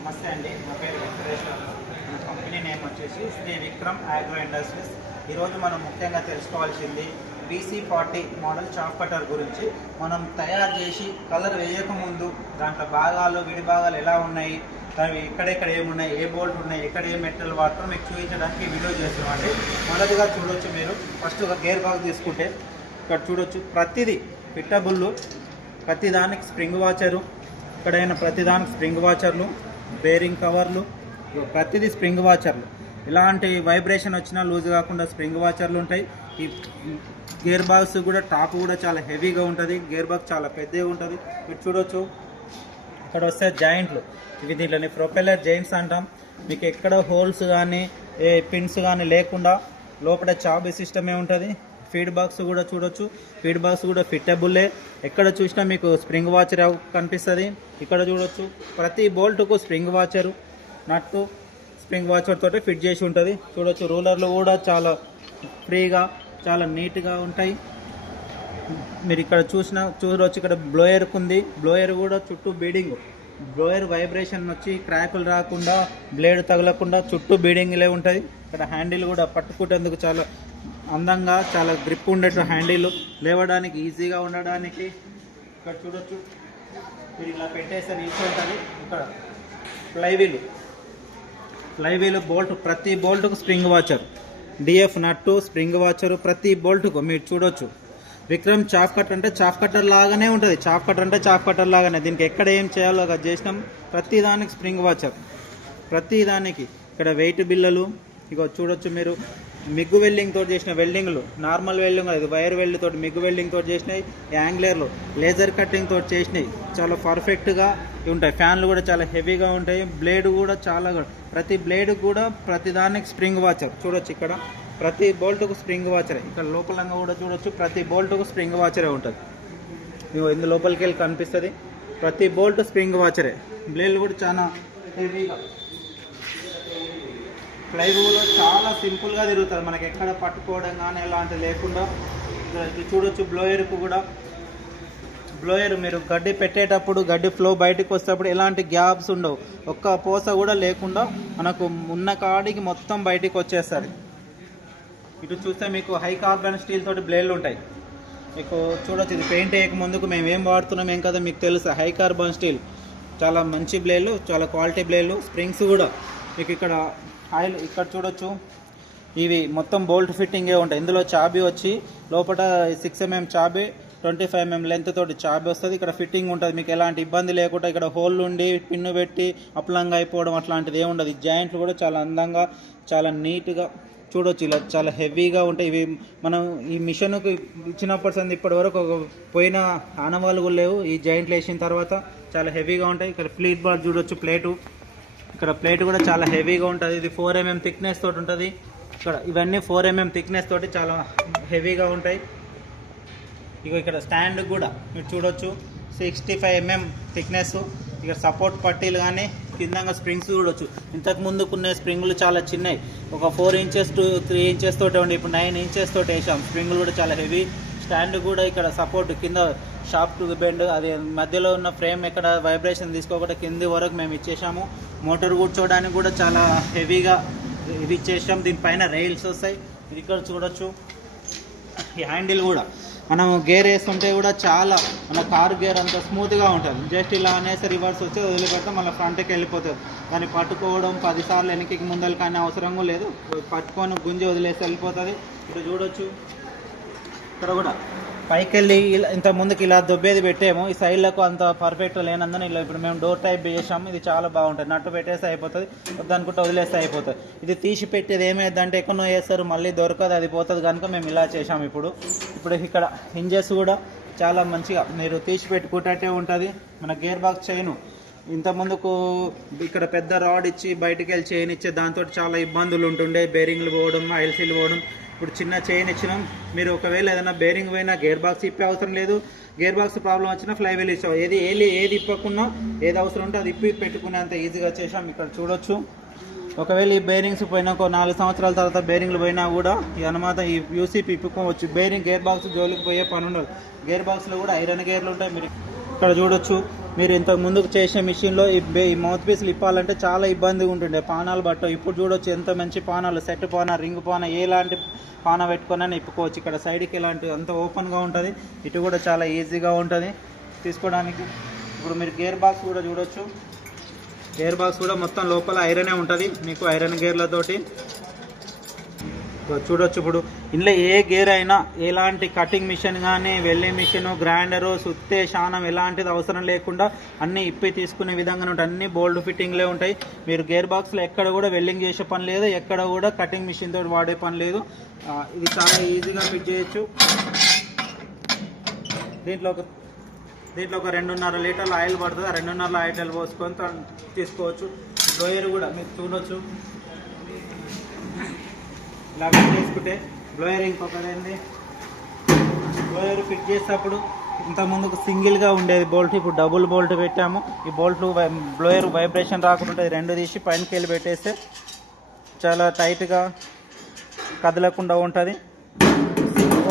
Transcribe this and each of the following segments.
నమస్తే అండి, నా పేరు వెంకటేశ్వర. మన కంపెనీ నేమ్ వచ్చేసి శ్రీ విక్రమ్ అగ్రో ఇండస్ట్రీస్. ఈరోజు మనం ముఖ్యంగా తెలుసుకోవాల్సింది BC40 మోడల్ చాప్ కటర్ గురించి. మనం తయారు చేసి కలర్ వేయకముందు దాంట్లో భాగాలు విడి భాగాలు ఎలా ఉన్నాయి, అవి ఎక్కడెక్కడ ఏమున్నాయి, ఏ బోల్ట్ ఉన్నాయి, ఎక్కడ ఏ మెటల్ వాడతారో మీకు చూపించడానికి వీడియో చేస్తున్నామండి. మొదటిగా చూడొచ్చు, మీరు ఫస్ట్ ఒక గేర్ బాక్స్ తీసుకుంటే ఇక్కడ చూడొచ్చు ప్రతిదీ ఫిట్టబుల్, ప్రతి దానికి స్ప్రింగ్ వాచరు, ఇక్కడైనా ప్రతి దానికి స్ప్రింగ్ వాచర్లు, బేరింగ్ కవర్లు, ప్రతిదీ స్ప్రింగ్ వాచర్లు. ఎలాంటి వైబ్రేషన్ వచ్చినా లూజ్ కాకుండా స్ప్రింగ్ వాచర్లు ఉంటాయి. ఈ గేర్ బాక్స్ కూడా టాప్ కూడా చాలా హెవీగా ఉంటుంది, గేర్ బాక్స్ చాలా పెద్దగా ఉంటుంది. మీరు చూడొచ్చు ఇక్కడ వస్తే జాయింట్లు, ఇవి దీంట్లోని ప్రొపెల్లర్ జాయింట్స్ అంటాం. మీకు ఎక్కడ హోల్స్ కానీ ఏ పిన్స్ కానీ లేకుండా లోపల చాబీ సిస్టమే ఉంటుంది. ఫీడ్ బాక్స్ కూడా చూడొచ్చు, ఫీడ్ బాక్స్ కూడా ఫిట్టబుల్లే. ఎక్కడ చూసినా మీకు స్ప్రింగ్ వాచర్ కనిపిస్తుంది. ఇక్కడ చూడొచ్చు ప్రతి బోల్ట్కు స్ప్రింగ్ వాచరు, నట్టు స్ప్రింగ్ వాచర్ తోటి ఫిట్ చేసి ఉంటుంది. చూడొచ్చు రూలర్లు కూడా చాలా ఫ్రీగా చాలా నీట్గా ఉంటాయి. మీరు ఇక్కడ చూడవచ్చు, ఇక్కడ బ్లోయర్కు ఉంది. బ్లోయర్ కూడా చుట్టూ బీడింగ్, బ్లోయర్ వైబ్రేషన్ వచ్చి క్రాకులు రాకుండా, బ్లేడ్ తగలకుండా చుట్టూ బీడింగ్లే ఉంటుంది. ఇక్కడ హ్యాండిల్ కూడా పట్టుకునేందుకు చాలా అందంగా చాలా గ్రిప్ ఉండేట్టు హ్యాండిల్, లేవడానికి ఈజీగా ఉండడానికి. ఇక్కడ చూడొచ్చు మీరు ఇలా పెట్టేసరి ఈజీ ఉంటుంది. ఇక్కడ ఫ్లైవీల్ బోల్ట్, ప్రతి బోల్ట్కు స్ప్రింగ్ వాచర్, డిఎఫ్ నట్టు స్ప్రింగ్ వాచరు ప్రతి బోల్ట్కు మీరు చూడొచ్చు. విక్రమ్ చాఫ్ కట్ అంటే చాఫ్ కట్టర్ లాగానే ఉంటుంది, చాఫ్ కట్టర్ అంటే చాఫ్ కట్టర్ లాగానే. దీనికి ఎక్కడ ఏం చేయాలో అది చేసినాం. ప్రతి దానికి స్ప్రింగ్ వాచర్, ప్రతి దానికి. ఇక్కడ వెయిట్ బిల్లలు ఇక చూడొచ్చు మీరు. మిగ్గు వెల్డింగ్ తోటి చేసిన వెల్డింగ్లు, నార్మల్ వెల్డింగ్ అది వైర్ వెల్డ్ తోటి, మిగ్గు వెల్డింగ్ తోటి చేసినాయి. యాంగ్లర్లు లేజర్ కటింగ్ తోటి చేసినాయి, చాలా పర్ఫెక్ట్గా ఉంటాయి. ఫ్యాన్లు కూడా చాలా హెవీగా ఉంటాయి. బ్లేడ్ కూడా చాలా, ప్రతి బ్లేడ్ కూడా ప్రతి దానికి స్ప్రింగ్ వాచర్ చూడొచ్చు. ఇక్కడ ప్రతి బోల్ట్కు స్ప్రింగ్ వాచరే. ఇక్కడ లోపలంగా కూడా చూడొచ్చు, ప్రతి బోల్ట్కు స్ప్రింగ్ వాచరే ఉంటుంది. ఇందు లోపలికి వెళ్ళి కనిపిస్తుంది, ప్రతి బోల్ట్ స్ప్రింగ్ వాచరే. బ్లేడ్లు కూడా చాలా హెవీగా, ఫ్లైవులో చాలా సింపుల్గా తిరుగుతుంది, మనకి ఎక్కడ పట్టుకోవడం కానీ ఎలాంటివి లేకుండా. చూడొచ్చు బ్లోయర్కు కూడా, బ్లోయర్ మీరు గడ్డి పెట్టేటప్పుడు గడ్డి ఫ్లో బయటకు వస్తేప్పుడు ఎలాంటి గ్యాప్స్ ఉండవు, ఒక్క పోస కూడా లేకుండా మనకు ఉన్న కాడికి మొత్తం బయటికి వచ్చేస్తుంది. ఇటు చూస్తే మీకు హై కార్బన్ స్టీల్ తోటి బ్లేడ్లు ఉంటాయి. మీకు చూడొచ్చు, ఇది పెయింట్ వేయక ముందుకు మేము ఏం వాడుతున్నాం ఏం కదా మీకు తెలుసు. హై కార్బన్ స్టీల్ చాలా మంచి బ్లేడ్లు, చాలా క్వాలిటీ బ్లేడ్లు. స్ప్రింగ్స్ కూడా మీకు ఇక్కడ ఆయిల్, ఇక్కడ చూడొచ్చు ఇవి మొత్తం బోల్ట్ ఫిట్టింగే ఉంటాయి. ఇందులో చాబీ వచ్చి లోపల 6 mm చాబీ, 25 mm లెంత్ తోటి చాబీ వస్తుంది. ఇక్కడ ఫిట్టింగ్ ఉంటుంది, మీకు ఎలాంటి ఇబ్బంది లేకుండా. ఇక్కడ హోల్ ఉండి పిన్ను పెట్టి అప్లంగా అయిపోవడం అట్లాంటిది ఏమి ఉండదు. ఈ జాయింట్లు కూడా చాలా అందంగా చాలా నీట్గా చూడొచ్చు. ఇలా చాలా హెవీగా ఉంటాయి. ఇవి మనం ఈ మిషన్కి ఇచ్చినప్పటి సంది ఇప్పటి వరకు పోయిన ఆనవాళ్ళు కూడా లేవు. ఈ జాయింట్లు వేసిన తర్వాత చాలా హెవీగా ఉంటాయి. ఇక్కడ ఫ్లీట్ బార్ చూడొచ్చు, ప్లేటు, ఇక్కడ ప్లేట్ కూడా చాలా హెవీగా ఉంటుంది. ఇది 4 mm థిక్నెస్ తోటి ఉంటుంది. ఇక్కడ ఇవన్నీ 4 mm థిక్నెస్ తోటి చాలా హెవీగా ఉంటాయి. ఇక ఇక్కడ స్టాండ్ కూడా మీరు చూడొచ్చు 65 mm థిక్నెస్. ఇక సపోర్ట్ పట్టీలు కానీ కిందంగా స్ప్రింగ్స్ చూడొచ్చు. ఇంతకు ముందుకున్న స్ప్రింగ్లు చాలా చిన్నవి, ఒక 4 inches to 3 inches తోటి ఉండి ఇప్పుడు 9 inches తోటి వేసాం. స్ప్రింగ్లు కూడా చాలా హెవీ. స్టాండ్ కూడా ఇక్కడ సపోర్ట్ కింద షాప్ టు బెండ్, అది మధ్యలో ఉన్న ఫ్రేమ్ ఎక్కడ వైబ్రేషన్ తీసుకోకుండా కింది వరకు మేము ఇచ్చేసాము. మోటార్ కూర్చోవడానికి కూడా చాలా హెవీగా ఇది ఇచ్చేసాం. దీనిపైన రైల్స్ వస్తాయి. ఇది ఇక్కడ చూడొచ్చు. ఈ హ్యాండిల్ కూడా మనం గేర్ వేస్తుంటే కూడా చాలా, మన కారు గేర్ అంత స్మూత్గా ఉంటుంది. జస్ట్ ఇలా అనేసి రివర్స్ వచ్చి వదిలిపెడితే మళ్ళీ ఫ్రంట్కి వెళ్ళిపోతుంది. దాన్ని పట్టుకోవడం 10 సార్లు వెనక్కి ముందలు కానీ అవసరం లేదు, పట్టుకొని గుంజి వదిలేసి వెళ్ళిపోతుంది. ఇప్పుడు చూడొచ్చు ఇక్కడ కూడా పైకి వెళ్ళి ఇంత ముందుకు ఇలా దొబ్బేది పెట్టాము. ఈ సైడ్లకు అంత పర్ఫెక్ట్ లేనందున ఇలా ఇప్పుడు మేము డోర్ టైప్ చేసాము. ఇది చాలా బాగుంటుంది, నట్టు పెట్టేస్తే అయిపోతుంది, వద్దనుకుంటే వదిలేస్తే అయిపోతుంది. ఇది తీసి పెట్టేది ఏమైందంటే ఎక్కడో వేస్తారు మళ్ళీ దొరకదు, అది పోతుంది కనుక మేము ఇలా చేసాము. ఇప్పుడు ఇక్కడ హింజెస్ కూడా చాలా మంచిగా మీరు తీసి పెట్టుకుంటే ఉంటుంది. మన గేర్ బాక్స్ చైను ఇంత ముందుకు ఇక్కడ పెద్ద రాడ్ ఇచ్చి బయటికి వెళ్ళి చైన్ ఇచ్చే దాంతో చాలా ఇబ్బందులు ఉంటుండే, బేరింగ్లు పోవడం, ఆయిల్ సీల్ పోవడం. ఇప్పుడు చిన్న చైన్ ఇచ్చినాం. మీరు ఒకవేళ ఏదైనా బేరింగ్ పోయినా గేర్ బాక్స్ ఇప్పే అవసరం లేదు, గేర్ బాక్స్ ప్రాబ్లం వచ్చినా ఫ్లై వీల్ ఇచ్చాం. ఏది ఇప్పకున్నా ఏది అవసరం ఉంటే అది ఇప్పి పెట్టుకునేంత ఈజీగా చేసాం. ఇక్కడ చూడొచ్చు, ఒకవేళ ఈ బేరింగ్స్ పోయినా 4 సంవత్సరాల తర్వాత బేరింగ్లు పోయినా కూడా ఈ అనుమాత ఈ యూసీపీ ఇప్పుకోవచ్చు. బేరింగ్ గేర్ బాక్స్ జోలికి పోయే పని ఉండదు. గేర్ బాక్స్లో కూడా ఐరన్ గేర్లు ఉంటాయి. మీరు ఇక్కడ చూడొచ్చు మీరు ఇంతకు ముందుకు చేసే మిషన్లో ఈ మౌత్ పీస్లు ఇప్పాలంటే చాలా ఇబ్బందిగా ఉంటుండే, పానాలు బట్ట. ఇప్పుడు చూడొచ్చు ఎంత మంచి పానాలు, సెట్ పాన, రింగ్ పాన, ఎలాంటి పాన పెట్టుకొని ఇప్పుకోవచ్చు. ఇక్కడ సైడ్కి ఇలాంటి అంత ఓపెన్గా ఉంటుంది, ఇటు కూడా చాలా ఈజీగా ఉంటుంది తీసుకోవడానికి. ఇప్పుడు మీరు గేర్ బాక్స్ కూడా చూడొచ్చు, గేర్ బాక్స్ కూడా మొత్తం లోపల ఐరనే ఉంటుంది మీకు, ఐరన్ గేర్లతోటి చూడొచ్చు. ఇప్పుడు ఇందులో ఏ గేర్ అయినా ఎలాంటి కటింగ్ మిషన్ కానీ, వెల్డింగ్ మిషన్, గ్రైండరు, సుత్తే, శానం ఎలాంటిది అవసరం లేకుండా అన్నీ ఇప్పి తీసుకునే విధంగానే ఉంటాయి. అన్ని బోల్డ్ ఫిట్టింగ్లే ఉంటాయి. మీరు గేర్ బాక్స్లో ఎక్కడ కూడా వెల్డింగ్ చేసే పని లేదు, ఎక్కడ కూడా కటింగ్ మిషన్ తోటి వాడే పని లేదు. ఇది చాలా ఈజీగా ఫిట్ చేయొచ్చు. దీంట్లో ఒక 2.5 లీటర్ల ఆయిల్ పడుతుంది, ఆ 2.5 ఆయిల్ పోసుకొని తీసుకోవచ్చు. బ్లోయర్ కూడా మీరు చూడొచ్చు, ఇలా ఫిట్ చేసుకుంటే బ్లోయర్ ఇంకొకటి బ్లోయర్ ఫిట్ చేసేటప్పుడు ఇంత ముందుకు సింగిల్గా ఉండేది బోల్ట్, ఇప్పుడు డబుల్ బోల్ట్ పెట్టాము. ఈ బోల్ట్ బ్లోయర్ వైబ్రేషన్ రాకుండా ఉంటుంది. 2 తీసి పైనకి వెళ్ళి పెట్టేస్తే చాలా టైట్గా కదలకుండా ఉంటుంది.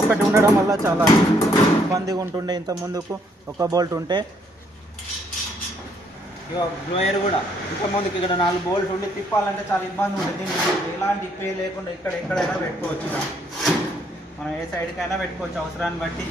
ఒకటి ఉండడం వల్ల చాలా ఇబ్బందిగా ఉంటుండే ఇంత ముందుకు ఒక బోల్ట్ ఉంటే. బ్లోయర్ కూడా ఇంత ముందుకు ఇక్కడ 4 బోల్ట్ ఉండి తిప్పాలంటే చాలా ఇబ్బంది ఉంటుంది. ఎలాంటి ఇప్పే లేకుండా ఎక్కడైనా పెట్టుకోవచ్చు. మనం ఏ సైడ్కైనా పెట్టుకోవచ్చు అవసరాన్ని బట్టి.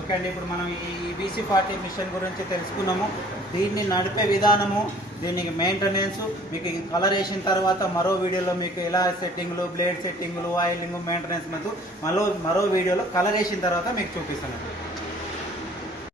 ఓకే అండి, ఇప్పుడు మనం ఈ BC40 మిషన్ గురించి తెలుసుకున్నాము. దీన్ని నడిపే విధానము, దీనికి మెయింటెనెన్స్, మీకు కలర్ వేసిన తర్వాత మరో వీడియోలో మీకు ఎలా సెట్టింగ్లు, బ్లేడ్ సెట్టింగ్లు, ఆయిలింగ్, మెయింటెనెన్స్ మరో వీడియోలో కలర్ వేసిన తర్వాత మీకు చూపిస్తాను.